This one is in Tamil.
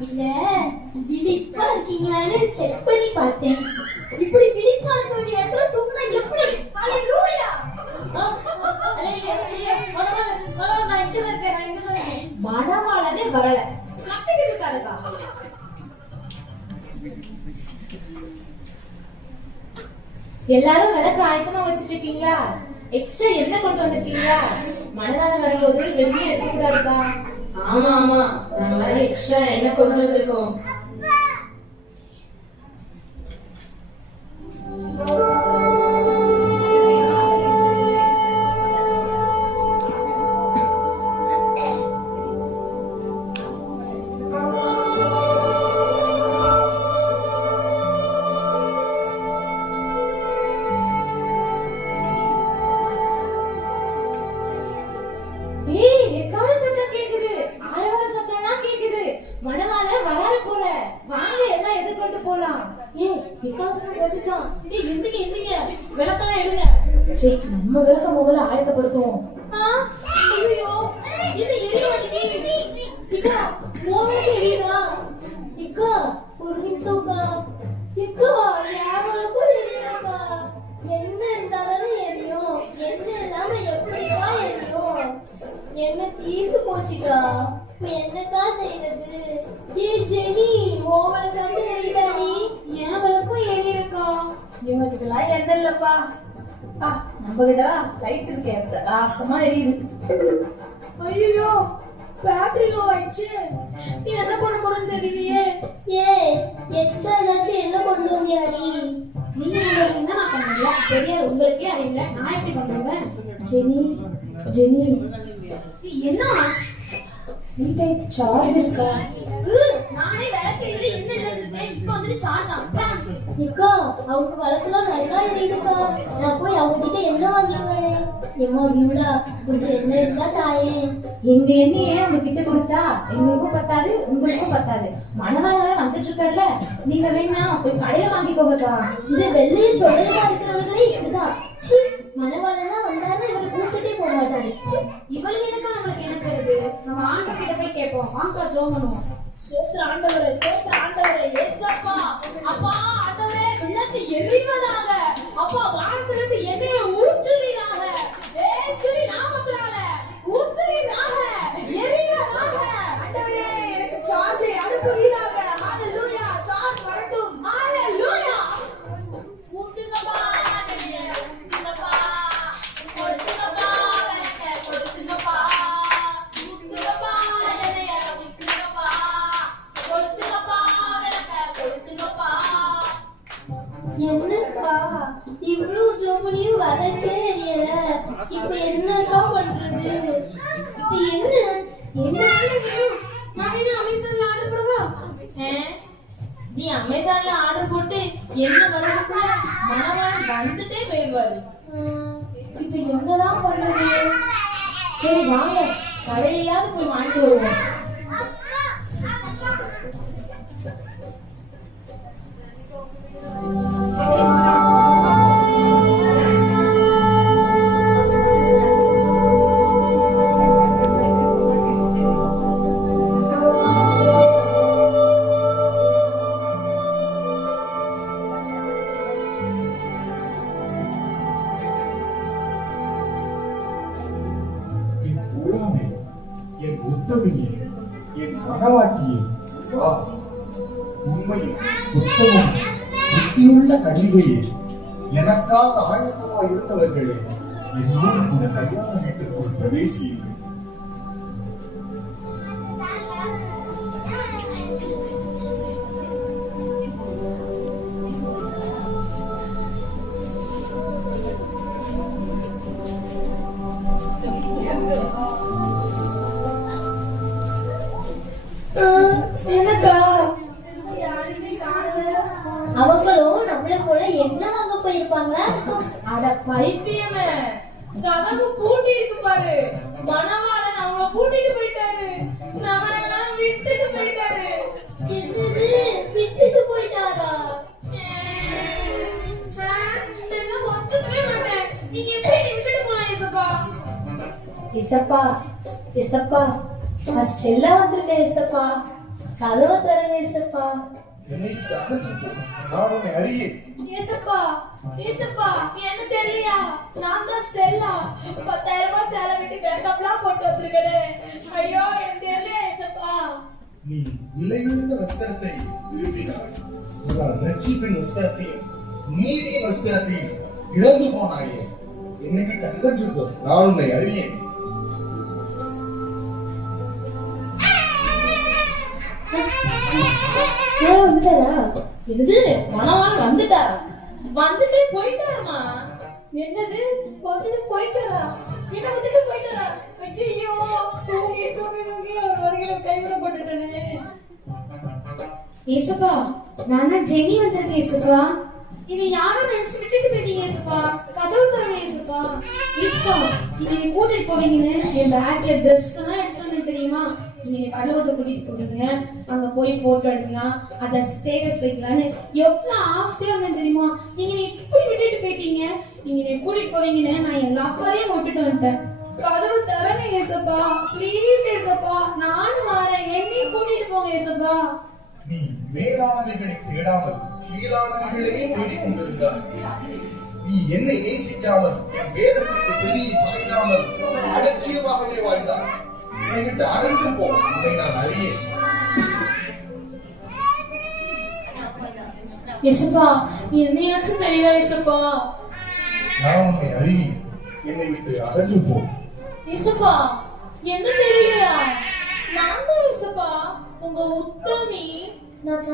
இல்ல, இருக்கீங்களான்னு check பண்ணி பார்த்தேன். இப்படி மணவாளனே வரல. கத்திக்கிட்டு இருக்காருக்கா எல்லாரும் விளக்கு ஆயத்தமா வச்சிட்டு இருக்கீங்களா எக்ஸ்ட்ரா என்ன கொண்டு வந்திருக்கீங்களா? மனதான வரும்போது வெளியே எடுக்க கூடாதுப்பா ஆமா ஆமா. நான் வர எக்ஸ்ட்ரா என்ன கொண்டு வந்திருக்கோம்? கேட்டுச்சான் ஏய், எந்திங்க விளக்கெல்லாம் எடுங்க. சரி நம்ம விளக்க முதல்ல ஆயத்தப்படுத்துவோம். ஐயையோ, என்ன எரிய மாட்டேங்குது? இக்கா, எரியுதா? இக்கா, ஒரு நிமிஷம்க்கா. இக்கா, என் விளக்கும் எரியுதுக்கா. என்ன இருந்தாலும் எரியும். என்ன இல்லாம எப்படிக்கா எரியும். என்ன தீர்ந்து போச்சுக்கா? இப்ப என்னக்கா செய்யறது ஏ ஜெனி ஓ இல்லப்பா ஆ நம்ம கிட்ட லைட் இருக்கே பிரகாசமா எரியுது ஐயோ பேட்டரி லோ ஆயிடுச்சு நீ என்ன பண்ண போறேன்னு தெரியலையே ஏ எக்ஸ்ட்ரா ஏதாச்சும் என்ன கொண்டு வந்தியாடி நீங்க சொல்றீங்கன்னா நான் பண்ணுவேன்ல. தெரியாது, உங்களுக்கே அறியல. நான் எப்படி பண்ணுவேன்? ஜெனி ஜெனி என்ன சி டைப் சார்ஜ் இருக்கா நானே விளக்கு என்ன. இப்ப வந்துட்டு charge ஆகுது. நிக்கா அவங்க வழக்கெல்லாம் நல்லா எரியுதுக்கா நான் போய் அவங்க கிட்ட என்ன வாங்கிட்டு வரேன் எம்மா வியூடா கொஞ்சம் என்ன இருந்தா தாயேன். எங்க எண்ணெயை உங்ககிட்ட கொடுத்தா எங்களுக்கும் பத்தாது உங்களுக்கும் பத்தாது. மணவாள வேற வந்துட்டு இருக்காருல நீங்க வேணா போய் கடையில வாங்கிக்கோங்கக்கா. இந்த வெள்ளைய சொல்லையா இருக்கிறவங்களே இப்படிதான். சீ மணவாளனா வந்தாருன்னா இவரை கூப்பிட்டுட்டே போக மாட்டாரு. இவ்வளவு எனக்கா நம்மளுக்கு என்ன தெரியுது நம்ம ஆண்டவர் கிட்ட போய் கேட்போம். வாங்கக்கா ஜோம் பண்ணுவோம். சோத்திர ஆண்டவரே சோத்திர ஆண்டவரே. என்னக்கா இவ்வளவு ஜோமனியும் வரக்கே தெரியல இப்ப என்னக்கா பண்றது? இப்ப என்ன? என்ன நான் என்ன அமேசான்ல ஆர்டர் நீ அமேசான்ல ஆர்டர் போட்டு என்ன வருதுக்குள்ள மணவாளன் வந்துட்டே போயிடுவாரு. இப்ப என்னதான் பண்றது? சரி வாங்க. கடையிலயாவது போய் வாங்கிட்டு வருவோம். என் என் உத்தமியே என் மனவாட்டியே வா. உண்மையும் புத்தமும் புத்தியுள்ள கடிகையே எனக்காக ஆயத்தமா இருந்தவர்களே என்னோடு கூட கல்யாண வீட்டுக்குள் பிரவேசியுங்கள். என்ன வாங்க போயிருக்காங்க இருப்பாங்களா அட பைத்தியமே. கதவு பூட்டி இருக்கு பாரு. மணவாளன் அவங்கள பூட்டிட்டு போயிட்டாரு. நம்மளெல்லாம் விட்டுட்டு போயிட்டாரு. சின்னது விட்டுட்டு போயிட்டாரா? இசப்பா? இசப்பா நான் ஸ்டெல்லா வந்திருக்கேன் இசப்பா. கதவை தரங்க இசப்பா. என்னை விட்டு அகன்று போ நான் உன்னை அறியேன் ஏசப்பா ஏசப்பா நீ என்ன தெரியலையா? நான் தான் ஸ்டெல்லா. பத்தாயிரம் ரூபாய் சேலை விட்டு மேக்கப்லாம் போட்டு வந்திருக்கேனே. ஐயோ எனக்கு தெரியலையா ஏசப்பா? நீ விலையுள்ள வஸ்திரத்தை விரும்பினாய் ஆனால் ரட்சிப்பின் வஸ்திரத்தையும் நீதியின் வஸ்திரத்தையும் இழந்து போனாயே. என்னை விட்டு அகன்று போ நான் உன்னை அறியேன். வந்துட்டாரா? என்னது? மணவாளன் வந்துட்டாரா? வந்துட்டு போயிட்டாருமா? என்னது? வந்துட்டு போயிட்டாரா? என்ன விட்டுட்டு போயிட்டாரா? ஐயோ தூங்கி தூங்கி தூங்கி ஒரு ஏசப்பா நான் தான் ஜெனி வந்திருக்கேன் ஏசப்பா. இது யாரும் நினைச்சு விட்டுட்டு போயிட்டீங்க ஏசப்பா? கதவு தரங்க ஏசப்பா. ஏசப்பா நீங்க என்னை கூட்டிட்டு போவீங்கன்னு என் பேக்ல ட்ரெஸ் எல்லாம் எடுத்து வந்து தெரியுமா? நீங்க கடவுளத்தை பல்லவத்தை கூட்டிட்டு போவீங்க அங்க போய் போட்டோ எடுக்கலாம் அதை ஸ்டேட்டஸ் வைக்கலான்னு எவ்வளவு ஆசையா இருந்தேன் தெரியுமா? நீங்க என்னை இப்படி விட்டுட்டு போயிட்டீங்க. நீங்க என்னை கூட்டிட்டு போவீங்கன்னு நான் எல்லா அப்பாரையும் விட்டுட்டு வந்துட்டேன். கதவு தரங்க ஏசப்பா ப்ளீஸ் ஏசப்பா நானும் வரேன். என்னையும் கூட்டிட்டு போங்க ஏசப்பா. நீ மேலானவைகளை தேடாமல் கீழானவைகளையே தேடிக் கொண்டிருந்தாய். நீ என்னை நேசிக்காமல் என் வேதத்துக்கு செவியை சாய்க்காமல் அலட்சியமாகவே வாழ்ந்தாய். என்னை விட்டு அகன்று போ இதை நான் அறியேன் என்னையாச்சும் தெரியல ஏசப்பா நான் உன்னை அறியேன் என்னை விட்டு அகன்று போ. ஏசப்பா என்ன தெரியலையா? நான் தான் ஏசப்பா உங்க உத்தமி நான்